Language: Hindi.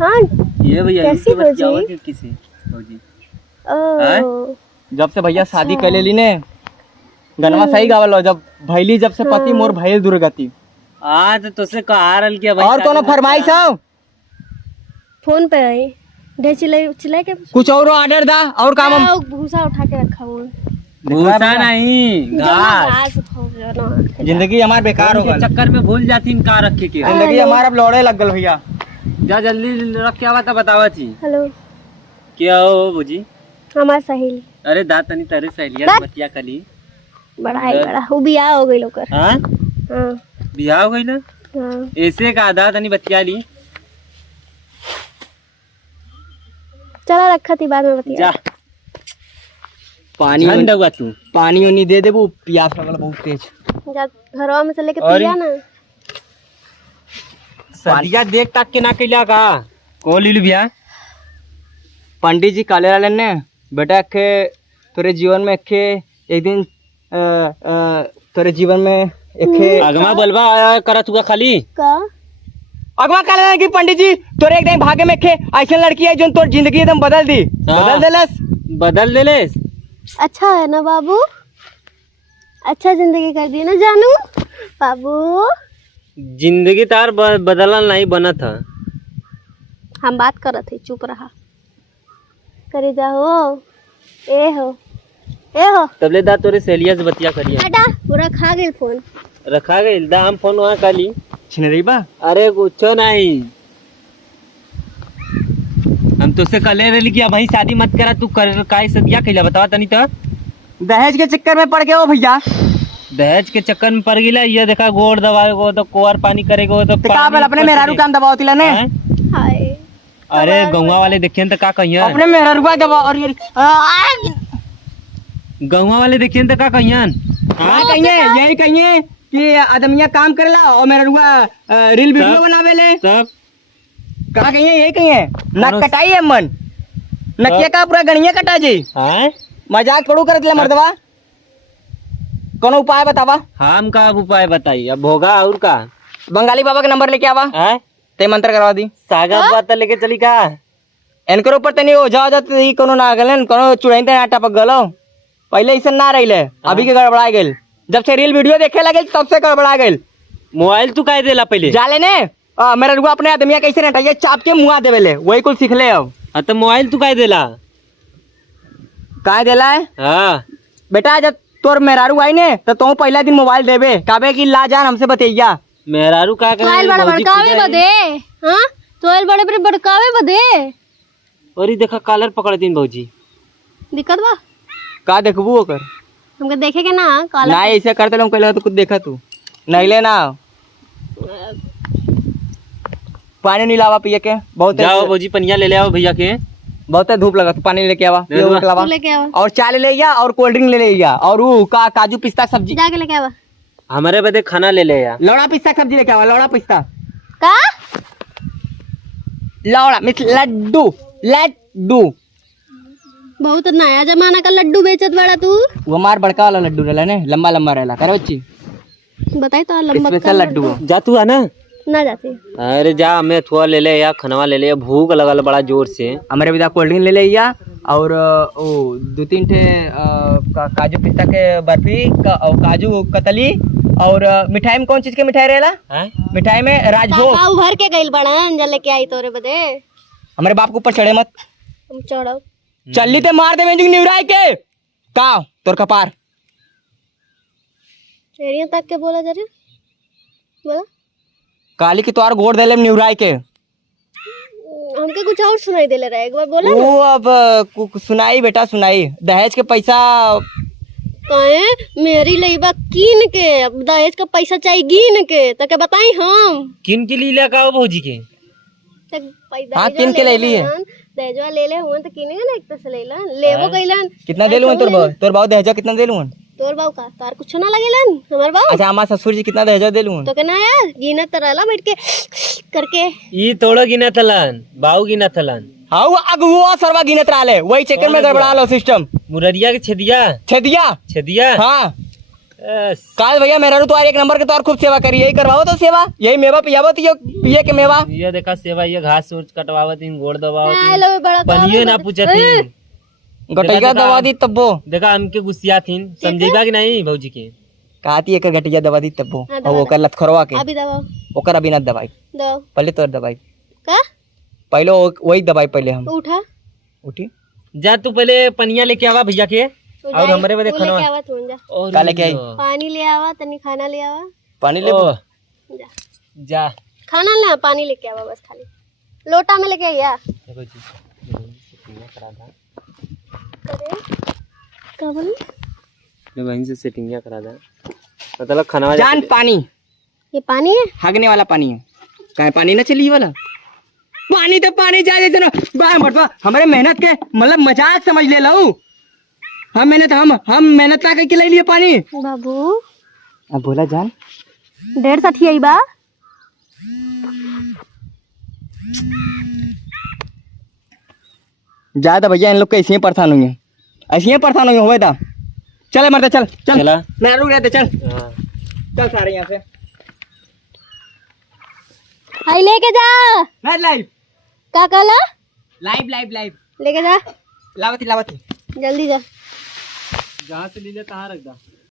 हाँ ये भैया कैसी इनकी बच्ची भौजी? आवत किसी भौजी ओ जब से भैया अच्छा। शादी कर लेली ने गनवा सही गावल हो, जब भैली जब से पति मोर भैल दुर्गति। आज तो से कहा रहल के भाई और कोनो फरमाइश हो? फोन पे आई ढेर चिल्लाए के कुछ और ऑर्डर दा और काम हम भूसा उठा के रखा हूँ। भूसा नहीं घास। घास खाओ ना। जिंदगी हमार बेकार हो के गई। चक्कर में भूल जाती इनका रखे के जिंदगी हमार अब लौड़े लग गल भैया। जा जल्दी रख के आवा था बतावा थी हेलो क्या हो भौजी। हमार सहेली अरे दात तनी तेरे सहेलिया बतिया कली बड़ा है बड़ा वो बियाह हो गई लोकर। हाँ हाँ बियाह हो गई ना हाँ ऐसे का आधा तनी बतिया ली चला रखा थी बाद में बतिया। जा पानी ठंड हुआ तू पानी उनी दे देबू, प्यास लगल बहुत तेज। जा घरवा में से लेके और पिया ना। सदिया देख ताक के ना कैला का को लीलू भैया। पंडित जी काले वाले ने बेटा के तोरे जीवन में के एक दिन तोरे जीवन में एक अगमा बलवा आया करत हुआ खाली का अगवा काले कि पंडित जी तोरे एक दिन भागे में के ऐसी लड़की है जो तोर जिंदगी एकदम बदल दी, बदल देलस। बदल देले अच्छा है ना बाबू, अच्छा जिंदगी कर दी ना जानू बाबू। जिंदगी तार बदलना नहीं बना था। हम बात कर रहे थे चुप रहा करे जाओ ए हो तबले दा तोरे सहेलिया से बतिया करिए हटा पूरा खा गई फोन। रखा गई दा हम फोन वहाँ काली छिनरी बा अरे कुछ नहीं हम तो से कले रही कि भाई शादी मत करा तू कर काय सदिया कैला बतावा तनी तो। दहेज के चक्कर में पड़ गए हो भैया। दहेज के चक्कर में पड़ गिला ये देखा गोड़ दबाएगो तो कुंवर पानी करेगो तो काबल अपने मेहरारू काम दबाओ तिला ने। हैं? हाय अरे गौवा वाले देखिए तो का कहिए अपने मेहरारू का दबाओ और ये गौवा वाले देखिए तो का कहिए कहिए यही कहिए कि आदमिया काम करेला और मेहरारूआ रील वीडियो बनावेले। तब का कहिए यही कहिए ना कटाई है मन नकिया का पूरा गणिया कटा जी। हैं मजाक पड़ू कर दिला मर्दवा, कोनो उपाय बतावा। हम का उपाय बताइए अब होगा और का बंगाली बाबा का नंबर लेके आवा हैं ते मंत्र करवा दी। सागा बात लेके चली का इनकर ऊपर तनी हो जा जाती कोनो ना गलन कोनो चुड़ैन ते आटा पक गलो। पहले ऐसा ना रहिले अभी के गड़बड़ा गेल, जब से रील वीडियो देखे लगे तब से गड़बड़ा गेल। मोबाइल तू काय देला पहले जाले ने मेरा रुआ अपने आदमिया कैसे हटाइए चाप के मुआ देवेले वही कुल सीख ले। अब हाँ तो मोबाइल तू काय देला का देला है हाँ बेटा, जब तोर मेहरारू आई ने तो तू पहला दिन मोबाइल देबे काबे की ला जान हमसे बतैया। मेहरारू का तोयल बड़ा बड़कावे बदे हाँ तोयल बड़े बड़े बड़कावे बदे और ये देखा कॉलर पकड़ दिन भौजी दिक्कत बा का देखबू ओकर हमके देखे के ना काला ना ऐसे करते लोग पहले तो कुछ देखा तू नहीं लेना पानी नहीं लावा पिए के बहुत जाओ भौजी पनिया ले ले आओ भैया के बहुत धूप लगा तू पानी लेके आवा ले लो। तू लेके आवा और चाय ले लिया और कोल्ड ड्रिंक ले लिया और वो का काजू पिस्ता सब्जी जाके लेके आवा हमारे बदे खाना ले ले यार लौड़ा पिस्ता सब्जी लेके आवा। लौड़ा पिस्ता का लौड़ा मिस लड्डू लड्डू बहुत नया जमाना का लड्डू बेचत बड़ा तू। वो हमार बड़का वाला लड्डू रहला ने लंबा लंबा रहला करो बच्ची बताई तो लंबा स्पेशल लड्डू हो। जा तू है ना ना जाती अरे जा हमें थोड़ा ले ले या खनवा ले ले भूख लगल बड़ा जोर से हमारे विदा कोल्ड ड्रिंक ले लिया और वो 2-3 ठे काजू पिस्ता के बर्फी और काजू कतली और मिठाई में कौन चीज के मिठाई रहेला हैं? मिठाई में राजभोग। ताऊ भर के गइल बड़न जल लेके आई तोरे बदे हमारे बाप के ऊपर चढ़े मत हम चढ़ो चल्ली ते मार दे मेंजू निवराय के का तोर कपार एरिया तक के बोला जरे बोला काली की तोर गोड़ देले निवराय के हमके कुछ और सुनाई देले रहा एक बार बोला ना वो अब सुनाई बेटा सुनाई दहेज के पैसा कहे मेरी लईबा कीन के अब दहेज का पैसा चाहिए गिन के तो के बताई हम किन के लिए का भौजी के हाँ, किन के ले लिए दहेजवा ले ले हुआ तो किनेगा ना एक तरह से लेलन लेबो गइलन कितना दे लूं तोर बाऊ दहेजा कितना दे लूं तोर बाऊ का तार कुछ ना लगेलन हमार बाऊ अच्छा हमार ससुर जी कितना दहेजा दे लूं तो के ना यार गिनत तो रहला बैठ के करके ये थोड़ा गिना थलन बाऊ गिना थलन हाँ वो अगुआ सरवा गिनत रहले वही चक्कर में गड़बड़ा लो सिस्टम मुररिया के छेदिया छेदिया छेदिया हाँ काल भैया मेरा तो एक नंबर के तो और खूब सेवा करी, यही करवाओ तो सेवा, यही मेवा पियावत, ये पिए के मेवा। ये देखा सेवा, ये घास उस कटवावत इन, गोड़ दबावत हाँ, लो बड़ा पनिये ना पूछत इन। गटैया दवा दी तब्बो, देखा हमके गुस्सिया थी, समझेगा कि नहीं भौजी के? कहती एक गटैया दवा दी तब्बो, हाँ, और ओकर लथखरवा के, अभी दबाओ ओकर अभी ना दवाई, दो पहले तो दवाई, का पहले वही दवाई पहले हम उठा उठी। जा तू पहले पनिया लेके आवा भैया के, तू और जाए, हमारे बदे तू खनवा। लेके आवा तू जा, और का लेके आई? पानी ले आवा, तनी खाना ले आवा, पानी ले ओ, जा जा खाना ले आ, पानी लेके आवा बस, खाली लोटा में लेके आइया। देखो जी, सेटिंग करा दा, करे का बोली, मैं वहीं से सेटिंग करा दा, मतलब खाना जान पानी, ये पानी है? हगने वाला पानी है, कहीं पानी ना चली वाला पानी, तो पानी जा देते ना बाहर मटवा, हमारे मेहनत के मतलब मजाक समझ ले लो, हम मेहनत ना करके ले लिए पानी। बाबू अब बोला जान 160 आई बा, ज्यादा भैया इन लोग को ऐसे ही परेशान होंगे, ऐसे ही परेशान होंगे हुए था। चल मरते चल चल, चला। मैं रुक रहते, चल हाँ। चल सारे यहाँ से हाय लेके जा, लाइव का कहला, लाइव लाइव लाइव लेके जा लावती लावती। जल्दी जा। जहाँ से ले ले तहाँ रख दा।